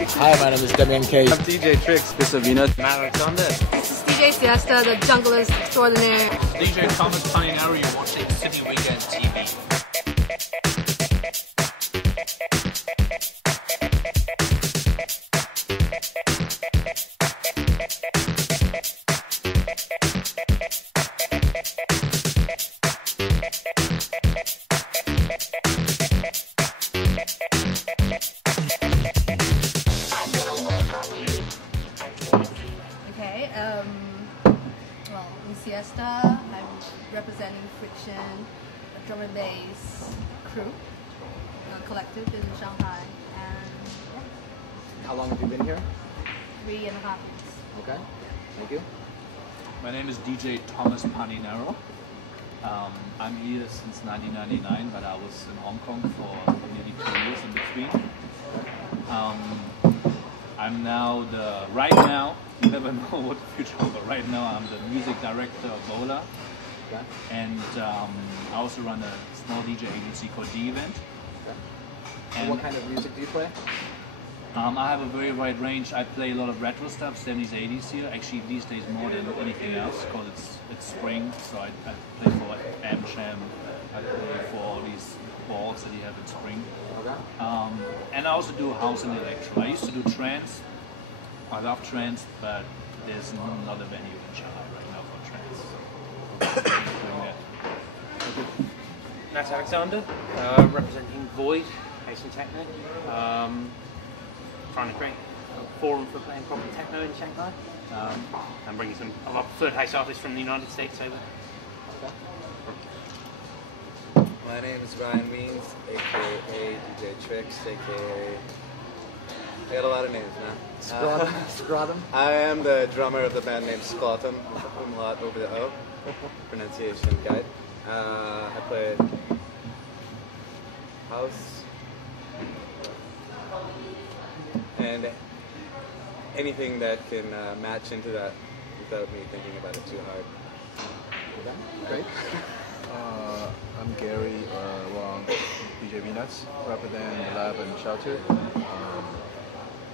Hi, my name is Damien Kay. I'm DJ Trix. This is V-Nutz. Nat Alexander. This is DJ Siesta, the junglist extraordinaire. DJ Thomas Paninero, you're watching CWTV. Well, in Siesta, I'm representing Friction, a drum and bass crew, collective in Shanghai, and yeah. How long have you been here? 3.5 years. Okay, thank you. My name is DJ Thomas Paninero. I'm here since 1999, but I was in Hong Kong for nearly 2 years in between. I'm now right now, you never know what the future holds, but right now I'm the music director of Bola. Okay. And I also run a small DJ agency called D-Event. Okay. And what kind of music do you play? I have a very wide range. I play a lot of retro stuff, 70s, 80s here. Actually, these days more than anything else, because it's spring. So I play for Amsham. I play for all these balls that you have in spring. Okay. And I also do house and electro. I used to do trance. I love trance, but there's not a venue in Shanghai right now for trance. Nat Alexander, representing Void, Bass and Techno. Trying to create a forum for playing proper techno in Shanghai. And bringing a lot of third house artists from the United States over. My name is Ryan Weens, aka DJ Trix, aka... I got a lot of names now. Scrotum? I am the drummer of the band named Scrotum, with the umlaut over the O, pronunciation guide. I play house and anything that can match into that without me thinking about it too hard. Okay, great. I'm Gary Wong, DJ V-Nutz, representing the lab and shelter.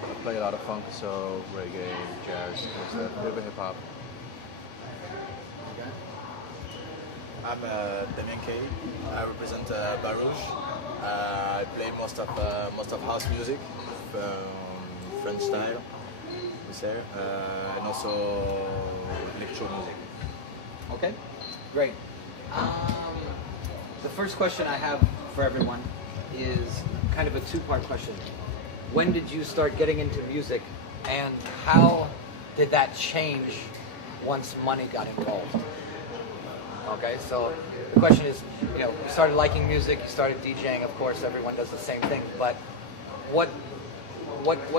I play a lot of funk, soul, reggae, jazz, a little bit hip hop. Okay. I'm Damien Kay. I represent Bar Rouge. I play most of house music, French style, and also electro music. Okay, great. The first question I have for everyone is kind of a two-part question. When did you start getting into music, and how did that change once money got involved? Okay, so the question is, you started liking music, you started DJing, of course, everyone does the same thing, but what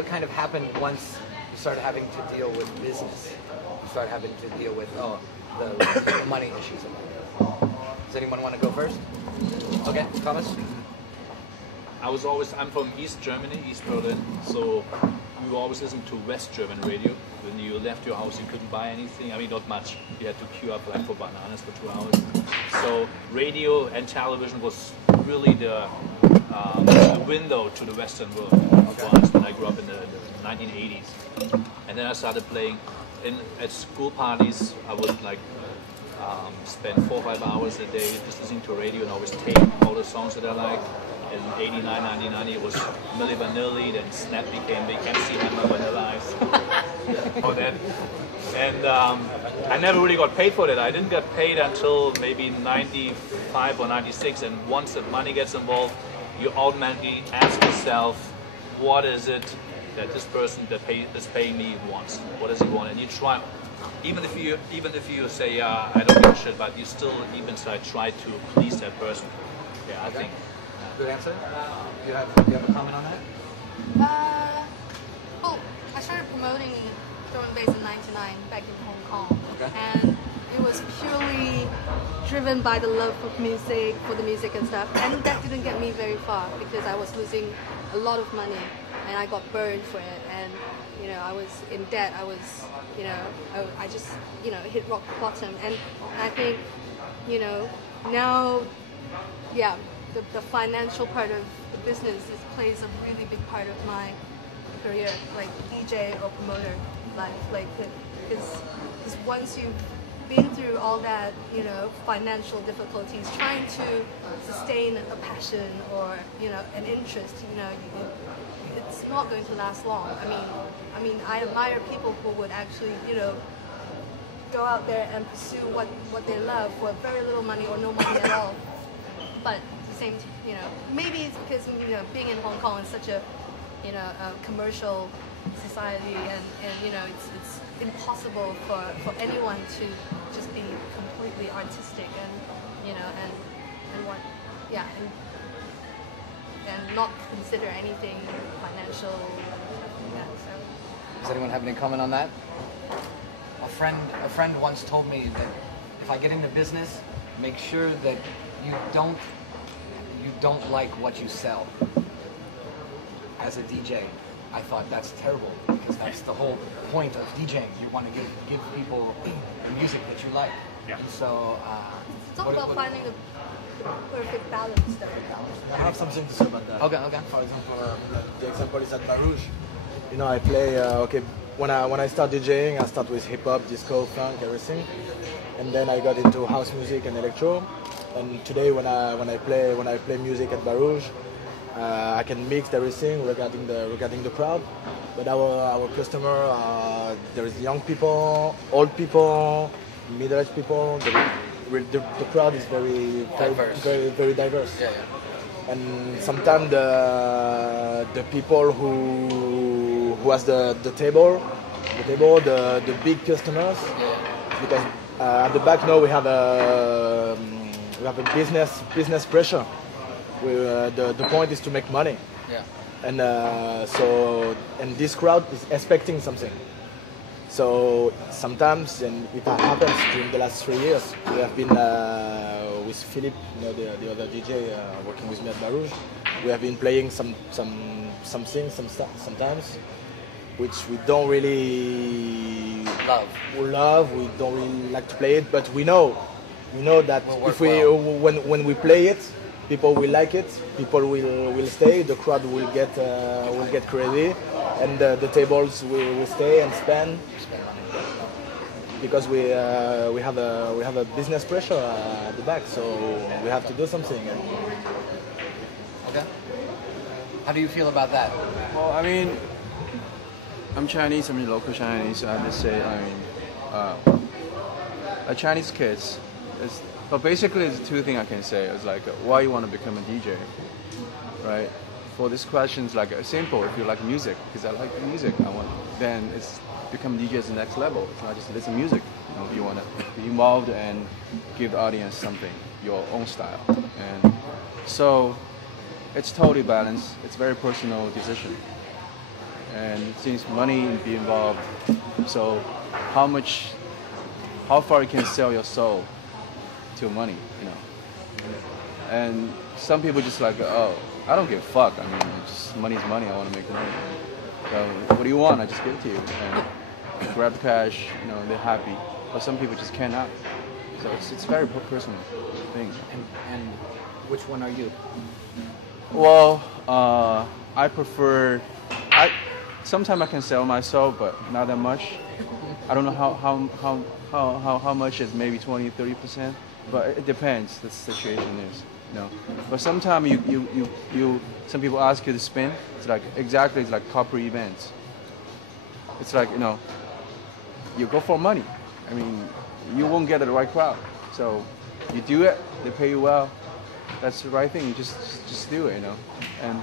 kind of happened once you started having to deal with business? You started having to deal with the money issues. Does anyone want to go first? Okay, Thomas? I'm from East Germany, East Berlin, so we always listened to West German radio. When you left your house, you couldn't buy anything. I mean, not much. You had to queue up like for bananas for 2 hours. So radio and television was really the window to the Western world for us when I grew up in the 1980s. And then I started playing at school parties. I would spend 4 or 5 hours a day just listening to radio and always tape all the songs that I liked. In 89, 1990, it was Milli Vanilli, then Snap became Big MC Hammer, Vanilla Ice, all that. And I never really got paid for that. I didn't get paid until maybe 95 or 96, and once the money gets involved, you automatically ask yourself, what is it that this person that's paying me wants? What does he want? And you try, even if you say, I don't give a shit, but you still even try to please that person. Yeah, I think. Good answer. Do you have a comment on that? Well, I started promoting drum and bass in '99 back in Hong Kong, okay. And it was purely driven by the love of music, for the music and stuff. And that didn't get me very far because I was losing a lot of money, and I got burned for it. And I was in debt. I was, I just, hit rock bottom. And I think, now, yeah. The financial part of the business plays a really big part of my career, like DJ or promoter life, like because once you've been through all that, you know, financial difficulties, trying to sustain a passion or, you know, an interest, you know, it's not going to last long. I mean, I admire people who would actually, you know, go out there and pursue what they love for very little money or no money at all. But the same, you know, maybe it's because, you know, being in Hong Kong is such a, you know, a commercial society, and you know, it's impossible for anyone to just be completely artistic and, you know, and what, yeah, and not consider anything financial. Yeah, so. Does anyone have any comment on that? A friend once told me that if I get into business, make sure that you don't like what you sell. As a DJ, I thought that's terrible, because that's the whole point of DJing. You want to give people the music that you like. Yeah. And so Talk about finding the perfect balance, though. I have something to say about that. Okay. For example, the example is at Bar Rouge. You know, I play. When I start DJing, I start with hip hop, disco, funk, everything, and then I got into house music and electro. And today, when I play music at Bar Rouge, I can mix everything regarding the crowd. But our customer, there is young people, old people, middle-aged people. The crowd is very diverse. Very diverse. Yeah. And sometimes the people who has the table, the big customers, because at the back now we have a business pressure. The point is to make money. Yeah. And and this crowd is expecting something. So sometimes, and it happens during the last 3 years, we have been with Philip, you know, the other DJ working with me at Bar Rouge. We have been playing sometimes, which we don't really love. We don't really like to play it, but we know that if when we play it, people will like it. People will stay. The crowd will get crazy, and the tables will stay and spend. Because we have a business pressure at the back, so we have to do something. Okay. How do you feel about that? Well, I mean, I'm Chinese. I'm local Chinese. I just say, I mean, Chinese kids. But basically, there's two things I can say. It's like, why you want to become a DJ, right? For this question, it's like simple. If you like music, because I like music, then it's become DJ is the next level. It's not just listen to music. You know, you want to be involved and give the audience something, your own style. And so it's totally balanced. It's very personal decision. And since money be involved, so how far you can sell your soul to money, you know. And some people just like, oh, I don't give a fuck. I mean, just money's money. I want to make money. So what do you want? I just give it to you. And grab the cash, you know, they're happy. But some people just cannot. So it's very personal thing. And which one are you? Well, I prefer. Sometimes I can sell myself, but not that much. I don't know how much is, maybe 20-30%, but it depends. The situation is, you know. But sometimes some people ask you to spin. It's like corporate events. It's like, you know, you go for money. I mean, you won't get the right crowd. So you do it. They pay you well. That's the right thing. Just do it, you know. And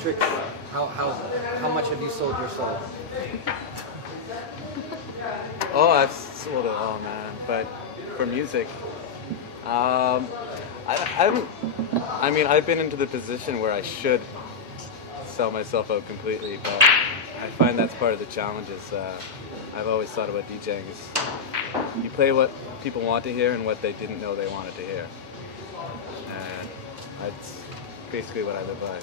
Trix, how much have you sold your soul? Oh, I've sold it all, man. But for music, I mean, I've been into the position where I should sell myself out completely, but I find that's part of the challenges. I've always thought about DJing is you play what people want to hear and what they didn't know they wanted to hear. And that's basically what I live by.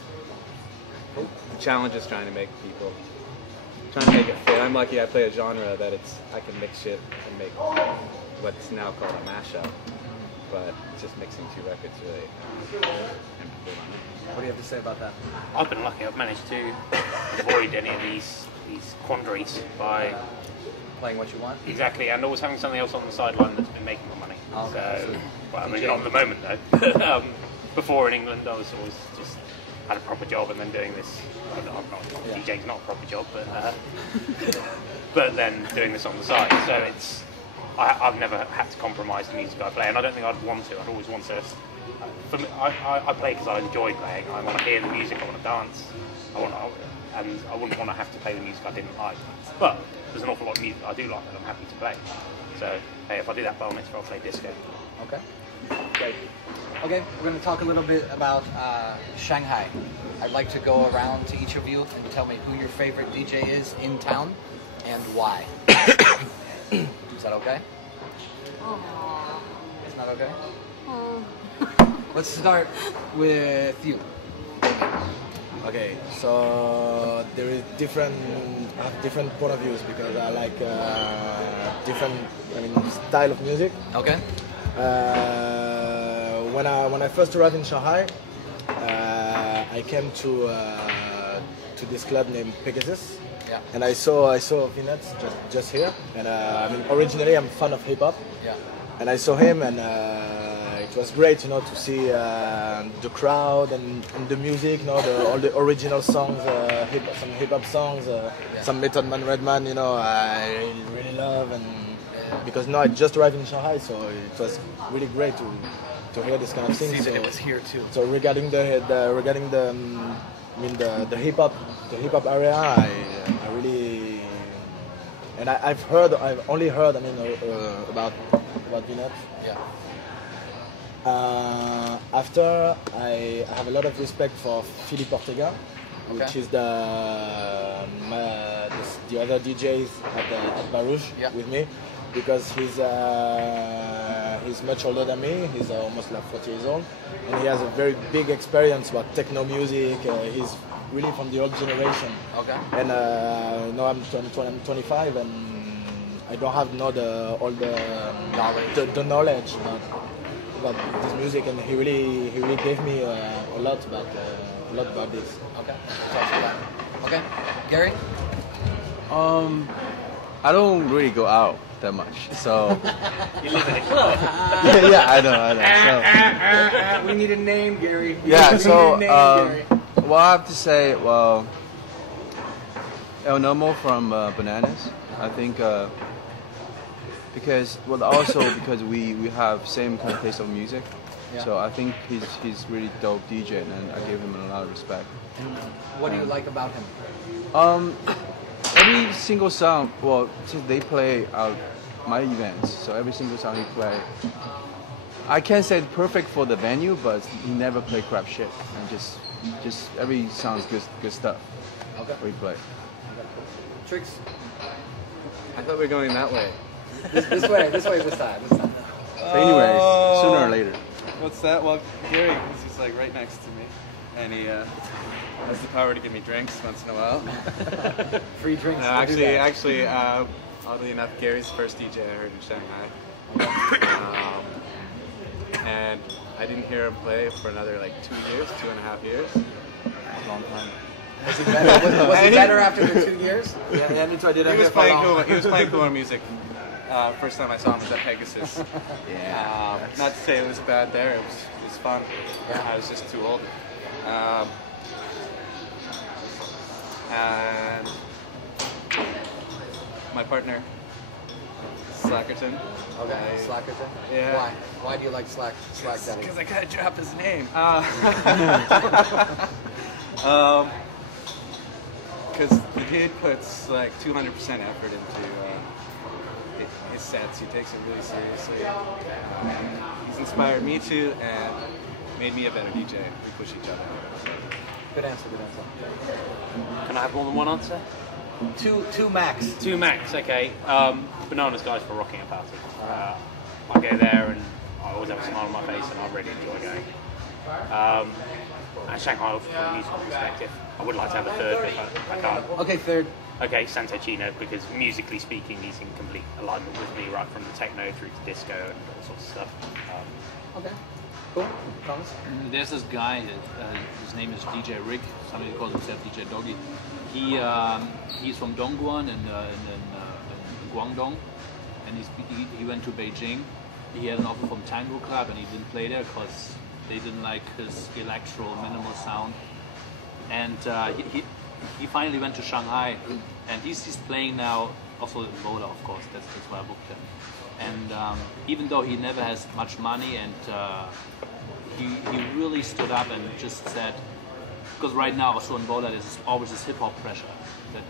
The challenge is trying to make it fit. I'm lucky I play a genre that I can mix shit and make what's now called a mashup. but just mixing 2 records really. What do you have to say about that? I've been lucky. I've managed to avoid any of these quandaries by Playing what you want? exactly, and always having something else on the sideline that's been making more money. Oh, okay. So, well, I mean, not at the moment though. Before in England, I was always just had a proper job, and then doing this. DJing's not a proper job, but then doing this on the side. So I've never had to compromise the music I play, and I don't think I'd want to. I'd always want to. For me, I play because I enjoy playing. I want to hear the music. I want to dance. And I wouldn't want to have to play the music I didn't like. But there's an awful lot of music I do like that I'm happy to play. So hey, if I do that bar mitzvah, I'll play disco. Okay. Great. Okay, we're going to talk a little bit about Shanghai. I'd like to go around to each of you and tell me who your favorite DJ is in town and why. Is that okay? It's not okay? Let's start with you. Okay, so there is I have different point of views because I like different style of music. Okay. When I first arrived in Shanghai, I came to this club named Pegasus, Yeah. and I saw V-Nutz just here, and originally I'm a fan of hip hop, Yeah. and I saw him, and it was great, to see the crowd and the music, all the original songs, some hip hop songs, some Method Man, Redman, I really love, and because I just arrived in Shanghai, so it was really great to hear this kind of thing. See that it was here too. So regarding the hip hop area, I really, and I've only heard about V-Nutz. Yeah. After I have a lot of respect for Philippe Ortega, which is the other DJs at Bar Rouge with me, because he's much older than me. He's almost like 40 years old, and he has a very big experience about techno music. He's really from the old generation. Okay. And I'm 25, and I don't have all the knowledge about this music, and he really gave me a lot about this. Okay. Okay. Gary? I don't really go out that much, so You live in a club. yeah, I know. So, We need a name, Gary. Well, I have to say, El Nomo from Bananas. I think because we have same kind of taste of music. Yeah. So I think he's really dope DJ, and I give him a lot of respect. What do you like about him? Every single song, since they play out my events, so every single song he play, I can't say it's perfect for the venue, but he never play crap shit, and just every song's good stuff. Okay. We play. Trix? I thought we were going that way. This way this time. But anyway, sooner or later. What's that? Well, Gary is just like right next to me, and he has the power to give me drinks once in a while. Free drinks. No, actually, oddly enough, Gary's the first DJ I heard in Shanghai. And I didn't hear him play for another 2 years, 2.5 years. A long time. Was it better? Was it better after the 2 years? Yeah, he was playing cooler music. First time I saw him was at Pegasus. Not to say it was bad there. It was fun. Yeah. I was just too old. And my partner, Slackerton. Okay, Slackerton. Yeah. Why? Why do you like Slack Daddy? Because I gotta drop his name. Because the kid puts 200% effort into his sets. He takes it really seriously. He's inspired me to, and made me a better DJ. We push each other. So. Good answer. Can I have more than one answer? Two max. Two max, okay. Bananas guys for rocking a party. I go there and I always have a smile on my face, and I really enjoy going. And Shanghai, from a musical perspective, I would like to have a third, but I can't. Okay, third. okay, Santocchino, because musically speaking, he's in complete alignment with me, right from the techno through to disco and all sorts of stuff. Okay. Cool. Thomas? There's this guy, his name is DJ Rick, somebody calls himself DJ Doggy. He's from Dongguan in Guangdong, and he went to Beijing. He had an offer from Tango Club and he didn't play there because they didn't like his electro minimal sound. And he finally went to Shanghai, and he's playing now, also in Bola, of course, that's why I booked him. And even though he never has much money, and he really stood up and just said, because right now also in Bola there's always this hip hop pressure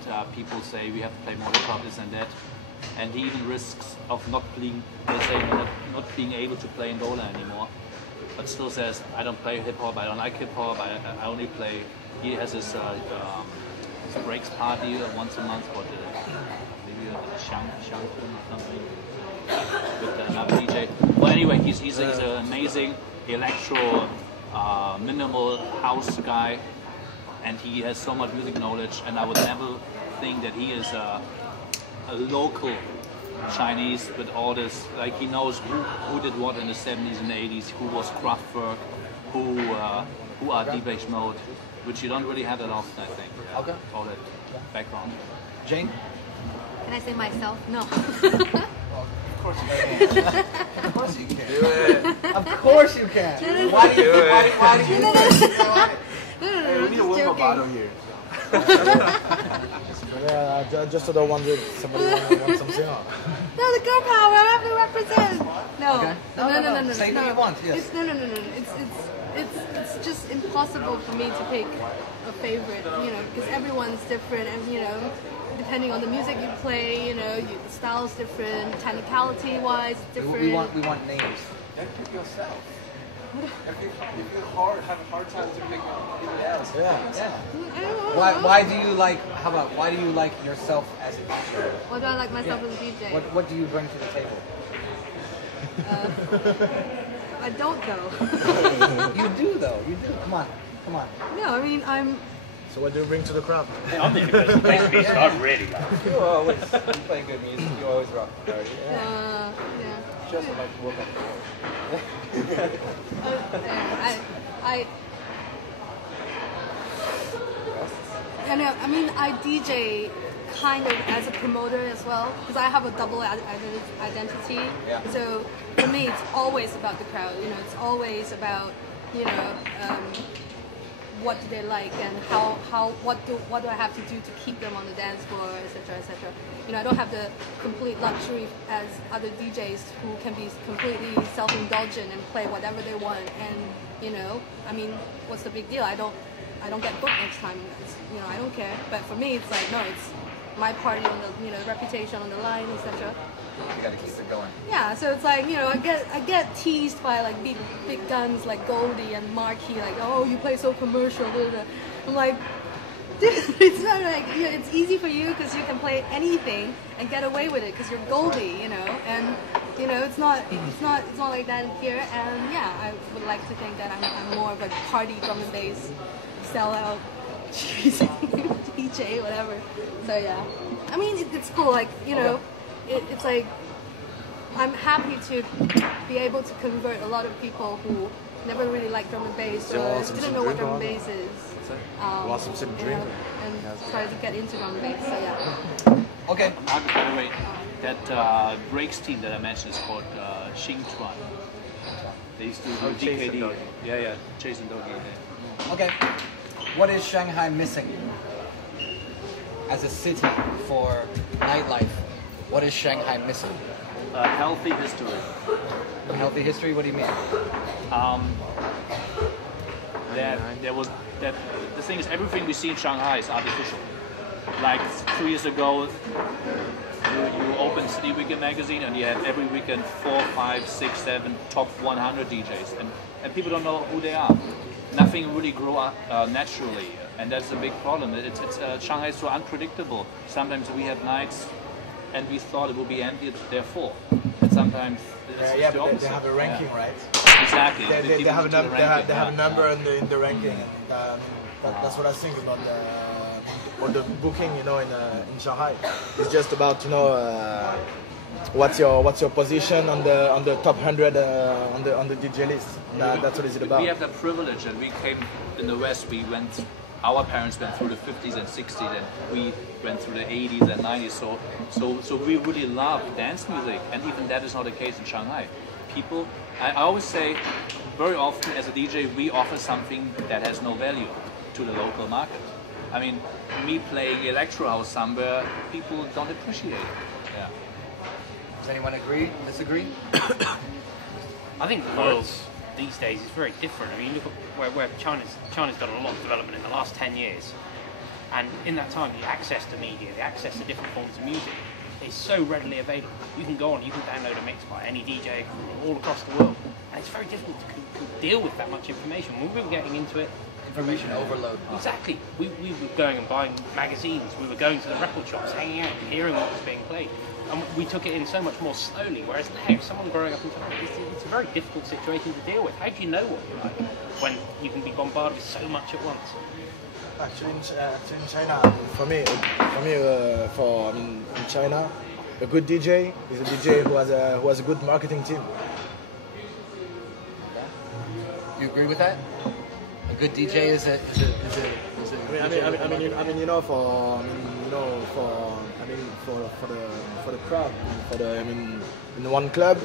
that people say we have to play more hip hop, this and that, and he even risks of not being, let's say, not being able to play in Bola anymore, but still says I don't play hip hop, I don't like hip hop, I only play. He has his breaks party once a month for maybe a Shanghai or something with another DJ. Well, anyway, he's an amazing electro minimal house guy, and he has so much music knowledge, and I would never think that he is a local Chinese with all this, like he knows who did what in the 70s and 80s, who was Kraftwerk, who are Depeche Mode, which you don't really have that often, I think. Okay. All that background. Jane? Can I say myself? No. Of course you can. Of course you can. Do it. Of course you can. Why do you do it? Hey, we need a one more bottle here. Yeah, just don't wonder if somebody wants something on. No, the girl power. I have to represent. No. Okay. No. Say what you want. Yes. It's just impossible for me to pick a favorite, because everyone's different, and depending on the music you play, the style's different, technicality-wise, different. We want names. Pick yourself. If you have a hard time to pick anybody else. Yeah. Why Why do you like? How about why do you like yourself as a DJ? Why do I like myself as a DJ? What do you bring to the table? I don't though. You do though. You do. Come on. No, I mean I'm. So what do you bring to the crowd? I'm the person who plays music I really like. You always play good music. You always rock the party. Yeah. Just like to work on the wall. I DJ kind of as a promoter as well, because I have a double identity. Yeah. So for me, it's always about the crowd. It's always about what do they like, and what do I have to do to keep them on the dance floor, etc., etc. I don't have the complete luxury as other DJs who can be completely self-indulgent and play whatever they want. And what's the big deal? I don't get booked next time. I don't care. But for me, it's like no, it's my party on the reputation on the line, etc. You gotta keep it going. Yeah, so it's like I get teased by like big guns like Goldie and Marky, like, oh, you play so commercial. Blah, blah. I'm like, dude, it's not like it's easy for you because you can play anything and get away with it because you're Goldie, and it's not like that here. And yeah, I would like to think that I'm more of a party drum and bass sellout DJ, whatever. So yeah, it's cool. Like it's like I'm happy to be able to convert a lot of people who never really liked drum and bass or didn't know what drum and bass is. And try to get into drum and bass. So yeah. Okay. By the way, that breaks team that I mentioned is called Xingchuan. They used to do DKD. Yeah, Chase and Doggy. Yeah. Okay. What is Shanghai missing as a city for nightlife? What is Shanghai missing? A healthy history. A healthy history? What do you mean? The thing is, everything we see in Shanghai is artificial. Like 2 years ago, you opened City Weekend magazine and you had every weekend 4, 5, 6, 7 top 100 DJs, and people don't know who they are. Nothing really grew up naturally, and that's a big problem. Shanghai is so unpredictable. Sometimes we have nights and we thought it would be empty, therefore. And sometimes it's the opposite. They have a ranking, right? Exactly. They have a number in the ranking, and that's what I think about the or the booking, you know, in Shanghai. It's just about, you know, what's your position on the top 100 on the DJ list. That's what it's about. We have that privilege, and we came in the West. Our parents went through the 50s and 60s, and we went through the 80s and 90s. So we really love dance music, and even that is not the case in Shanghai. People, I always say, very often as a DJ, we offer something that has no value to the local market. I mean, me playing electro house somewhere, people don't appreciate it. Yeah. Does anyone agree? Disagree? I think the world these days is very different. I mean, look at where China's done a lot of development in the last 10 years, and in that time, the access to media, the access to different forms of music is so readily available. You can go on, you can download a mix by any DJ all across the world, and it's very difficult to deal with that much information. When we were getting into it, Information overload. exactly. We were going and buying magazines. We were going to the record shops, hanging out, and hearing what was being played. And we took it in so much more slowly, whereas now, someone growing up in China, it's a very difficult situation to deal with. How do you know what you like when you can be bombarded with so much at once? Actually, in China, for me, in China, a good DJ is a DJ who has a good marketing team. You agree with that? A good DJ is a I mean, you know, for the crowd, in one club,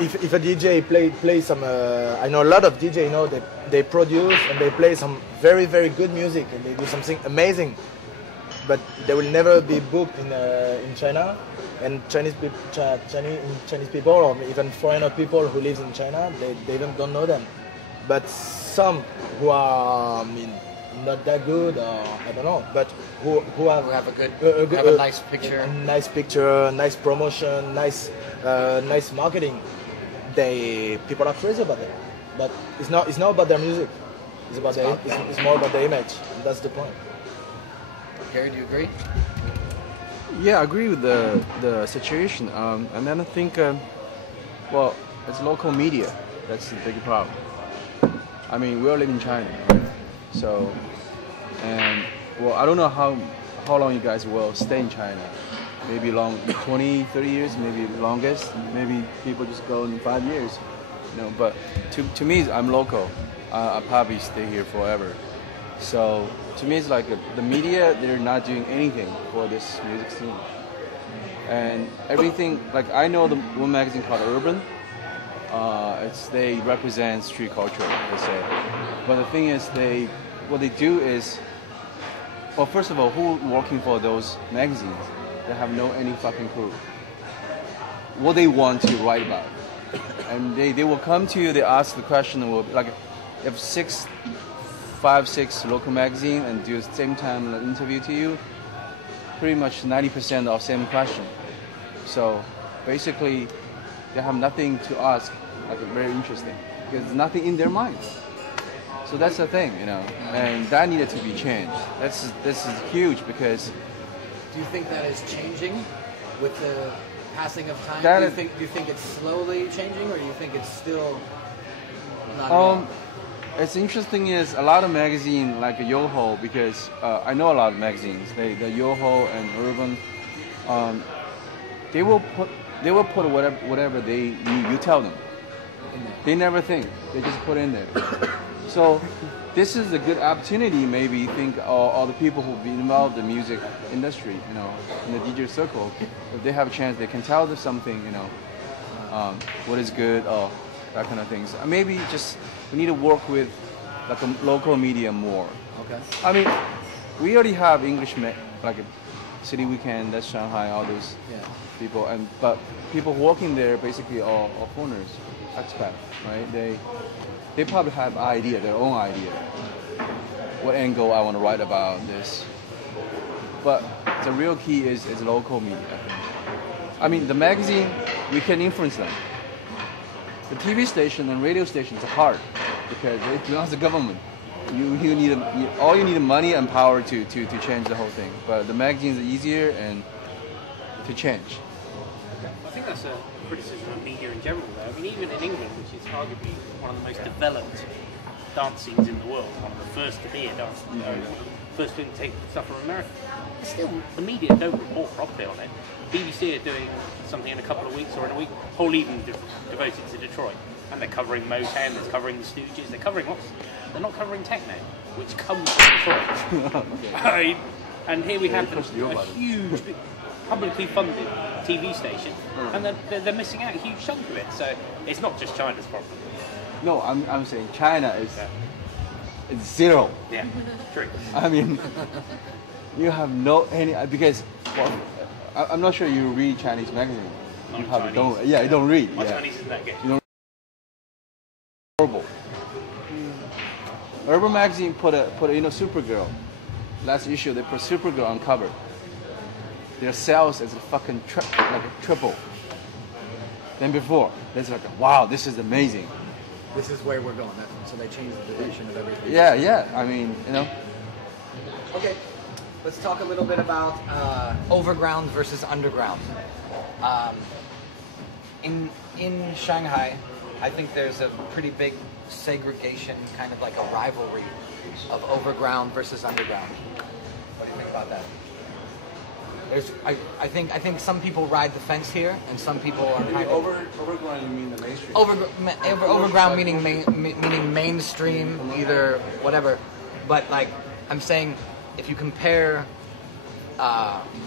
if a DJ play some, I know a lot of DJ, you know, they produce and they play some very, very good music and they do something amazing, but they will never be booked in China. And Chinese people or even foreigner people who live in China, they don't know them. But some who are, not that good, or I don't know, but who have a nice picture, nice promotion, nice marketing. People are crazy about that. But it's not about their music. It's more about the image. And that's the point. Gary, do you agree? Yeah, I agree with the situation. And then I think, it's local media. That's the big problem. I mean, we all live in China, right? So, I don't know how long you guys will stay in China. Maybe 20, 30 years, maybe longest. Maybe people just go in 5 years. You know, but to me, I'm local. I'll probably stay here forever. So to me, it's like the media, they're not doing anything for this music scene. And everything, like I know the one magazine called Urban. They represent street culture, they say. But the thing is, what they do is, well, first of all, who working for those magazines? They have no any fucking clue what they want to write about. And they will come to you, they ask the question, like if 5, 6 local magazine and do the same time an interview to you, pretty much 90% of same question. So basically, they have nothing to ask, like very interesting, because there's nothing in their mind. So that's the thing, you know, and that needed to be changed. This is huge because. Do you think that is changing with the passing of time? Do you think it's slowly changing, or do you think it's still not at all? It's interesting is a lot of magazines like Yoho, because I know a lot of magazines. The Yoho and Urban, they will put whatever you tell them. They never think. They just put in there. So this is a good opportunity. Maybe think all the people who've been involved in the music industry, you know, in the DJ circle, if they have a chance, they can tell them something, you know, what is good or that kind of things. Maybe just we need to work with like a local media more. Okay. I mean, we already have English like a City Weekend, that's Shanghai, all those people, but people working there basically are foreigners, expats, right? They probably have their own idea, what angle I want to write about this. But the real key is local media, I think. I mean, the magazine, we can influence them. The TV station and radio stations are hard because they belong to the government. All you need money and power to change the whole thing. But the magazines are easier and to change. I think that's a criticism of media in general though. I mean, even in England, which is arguably one of the most developed dance scenes in the world, one of the first to be a dance, first to take stuff from America. Still, the media don't report properly on it. BBC are doing something in a couple of weeks or in a week, whole evening devoted to Detroit. And they're covering Motown, they're covering the Stooges, they're covering lots. They're not covering techno, which comes from Detroit. I mean, and here we have a huge, publicly funded TV station, and they're missing out a huge chunk of it. So it's not just China's problem. No, I'm saying China is it's zero. Yeah, true. I mean, you have no any because I'm not sure you read Chinese magazine. You probably don't. Yeah, you don't read. My Chinese isn't that good. You don't. Horrible. Urban Magazine put a Supergirl. Last issue they put Supergirl on cover. Their sales is a fucking like a triple than before. It's like, wow, this is amazing. This is where we're going. So they changed the direction of everything. Yeah. I mean, you know. Okay, let's talk a little bit about overground versus underground. In Shanghai, I think there's a pretty big segregation, kind of like a rivalry of overground versus underground. What do you think about that? I think some people ride the fence here, and some people are kind of overground. You mean the mainstream? Overground meaning mainstream, either whatever. But like I'm saying, if you compare,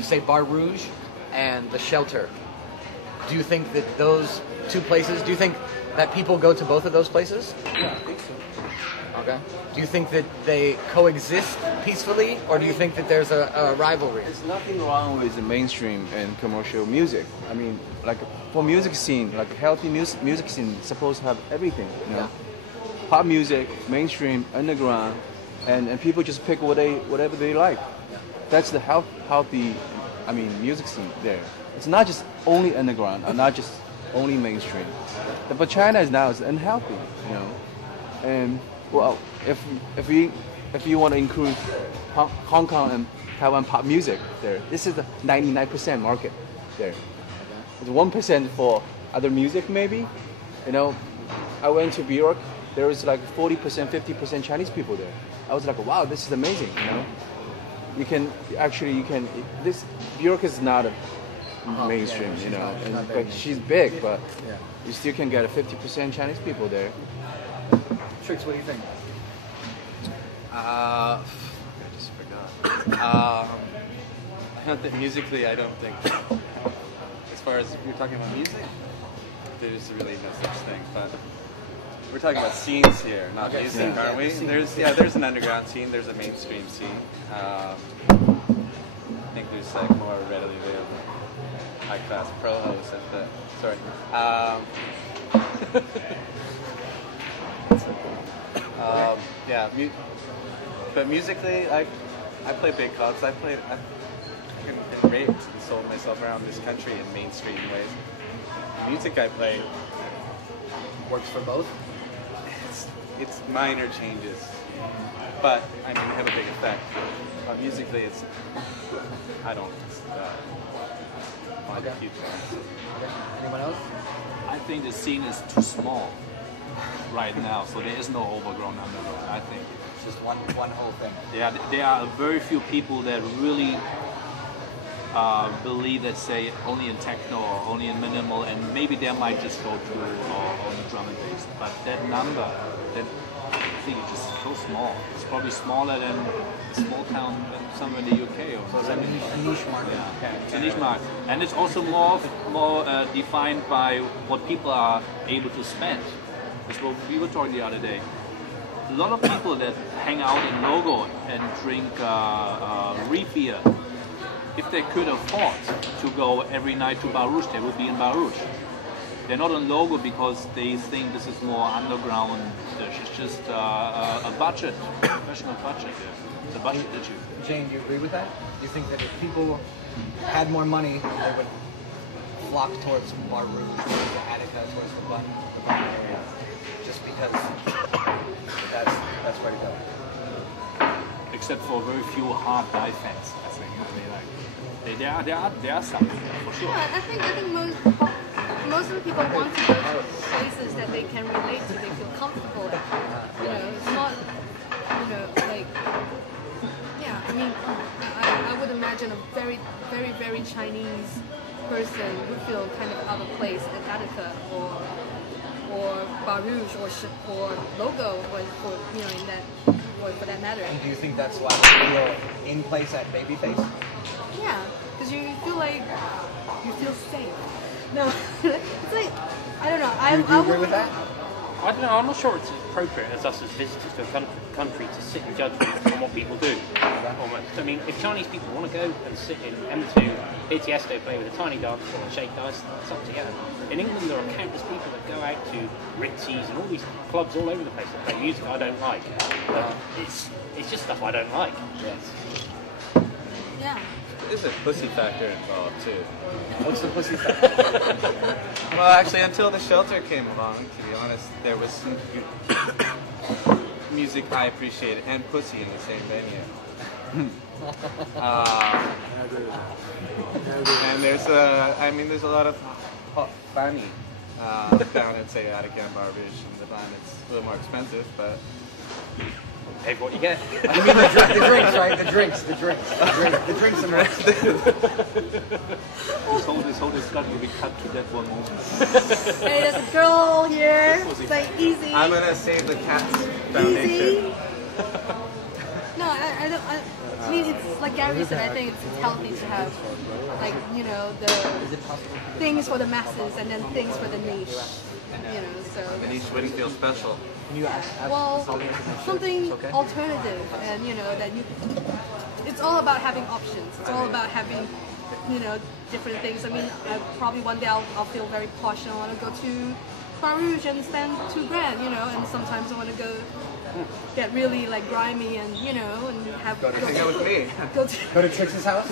say Bar Rouge and the Shelter, do you think that those two places? Do you think that people go to both of those places? Yeah, I think so. Okay. Do you think that they coexist peacefully, or do you think that there's a rivalry? There's nothing wrong with the mainstream and commercial music. I mean, like for music scene, like a healthy music scene is supposed to have everything, you know? Yeah. Pop music, mainstream, underground, and people just pick whatever they like. Yeah. That's the healthy, music scene there. It's not just only underground, or not just only mainstream. But China is now unhealthy, you know, and well, if you want to include Hong Kong and Taiwan pop music there, this is the 99% market there. It's 1% for other music maybe. You know, I went to New York. There was like 40%, 50% Chinese people there. I was like, wow, this is amazing. You know, this New York is not a mainstream, you know, but she's big, but you still can get a 50% Chinese people there. Trix, what do you think? I just forgot. I don't think musically. I don't think. As far as you're talking about music, there's really no such thing. But we're talking about scenes here, not music, aren't we? There's an underground scene. There's a mainstream scene. I think there's like more readily available high-class pro-hosts at the. Sorry. But musically, I play big clubs. I've been raped and sold myself around this country in mainstream ways. The music I play works for both. It's minor changes, but they have a big effect. But musically, I don't find a huge difference. Anyone else? I think the scene is too small right now, so there is no overgrown underground. I think it's just one whole thing. Yeah, there are very few people that really believe that say only in techno or only in minimal, and maybe they might just go to on drum and bass. But that number, I think it's just so small. It's probably smaller than a small town somewhere in the UK or something. It's a niche market. Yeah, it's a niche market, and it's also more defined by what people are able to spend. That's what we were talking the other day. A lot of people that hang out in Logo and drink reef beer, if they could afford to go every night to Bar Rouge, they would be in Bar Rouge. They're not on Logo because they think this is more underground. It's just a budget, professional budget. It's a budget issue. Jane, do you agree with that? Do you think that if people had more money, they would flock towards Bar Rouge, towards the Attica, towards the Bun area, just because that's where to go? Except for very few hard dive fans, I think. There are some for sure. Yeah, I think most of the people want to go to places that they can relate to, they feel comfortable at. It's not, like, yeah. mean, I would imagine a very, very, very Chinese person would feel kind of out of place at Attica or Bar Rouge or Logo, or for in that, or for that matter. And do you think that's why you feel in place at Babyface? Yeah, because you feel like you feel safe. No, it's like I don't know. Do you agree with that? I don't know, I'm not sure it's appropriate as us as visitors to a country to sit and judge on what people do. Almost. I mean, if Chinese people want to go and sit in M2, hear Siesta play with a tiny dance or a shake dice, it's up to you. In England, there are countless people that go out to Ritzies and all these clubs all over the place that play music I don't like. It's just stuff I don't like. Yes. Yeah. There's a pussy factor involved too. What's the pussy factor? Well, actually, until the shelter came along, to be honest, there was some music I appreciated and pussy in the same venue. And there's a lot of hot fanny down at say Attica and Bar Rouge, and the band it's a little more expensive, but Hey, what you get? You mean the drinks, right? The drinks and This whole discussion will be cut to that one moment. Hey, there's a girl here. It's like easy. I'm gonna save the Cats Foundation. Easy. No, I mean, it's like Gary said. I think it's healthy to have, like, the things for the masses and then things for the niche. So. The niche wouldn't feel special. Well, something alternative, and that it's all about having options. It's all about having, different things. I mean, probably one day I'll feel very posh and I want to go to Bar Rouge and spend $2,000, and sometimes I want to go get really like grimy and and have Go with me. Go to Trix's house.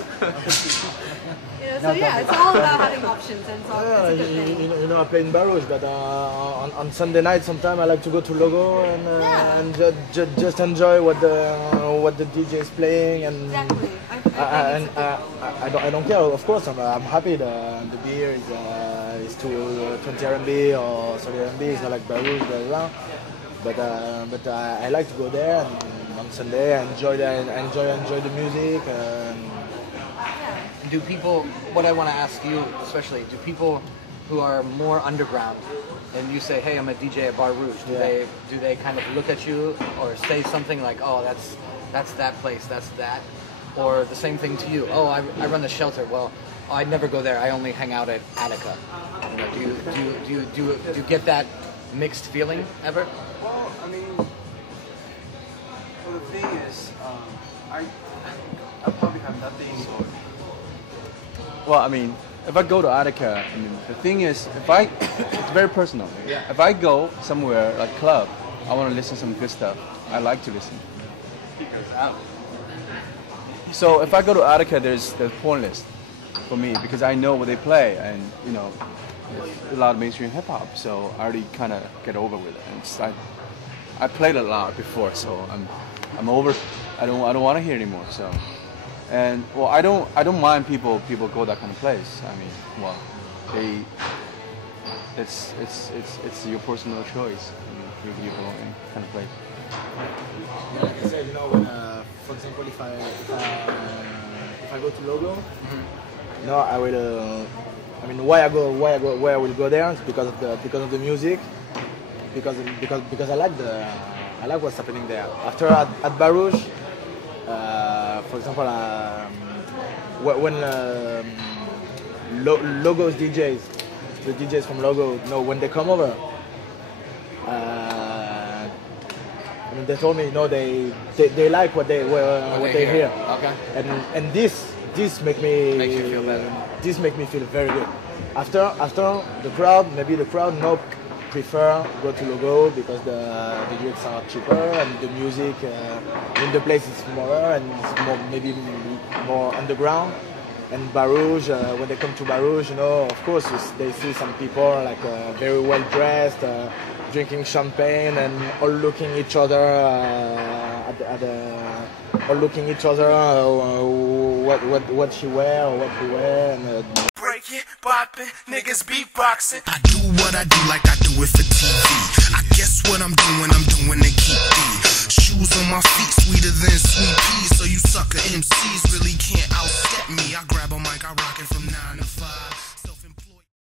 So yeah, it's all about having options, and it's a good thing. I play in Bar Rouge, but on Sunday night sometimes I like to go to Logo and just enjoy what the DJ is playing, and exactly. I don't care. Of course, I'm happy the beer is 20 RMB or 30 RMB. It's not like Bar Rouge, blah, blah. But I like to go there, and on Sunday I enjoy the music. Do people, what I want to ask you especially, do people who are more underground and you say, hey, I'm a DJ at Bar Rouge, do they kind of look at you or say something like, oh, that's that place, that's that? Or the same thing to you, oh, I run the shelter, well, I'd never go there, I only hang out at Attica. Do you get that mixed feeling ever? Well, I mean, the thing is, I probably have nothing. Well, I mean, if I go to Attica, I mean, the thing is, it's very personal. Yeah. If I go somewhere like club, I want to listen to some good stuff. I like to listen. So if I go to Attica, there's porn list for me because I know what they play, and a lot of mainstream hip hop, so I already kind of get over with it. And I played a lot before, so I'm over. I don't want to hear anymore. So, and well, I don't mind people go that kind of place. I mean, well, it's your personal choice. I mean, you belong in kind of place. Like I said, for example, if I go to Logo, I will. I mean, why I will go there is because of the music, because I like what's happening there. After at Bar Rouge, for example, when Logo's DJs, the DJs from Logo, when they come over, I mean, they told me, they like what they hear. Okay. And this makes you feel better. This makes me feel very good. After the crowd now prefer go to Logo because the drinks are cheaper and the music in the place is smaller and it's maybe more underground. And Bar Rouge, when they come to Bar Rouge, of course they see some people like very well dressed, drinking champagne and all looking each other what she wear or what he wear. And, break it, bop it, niggas beatboxing. I do what I do like I do it for TV.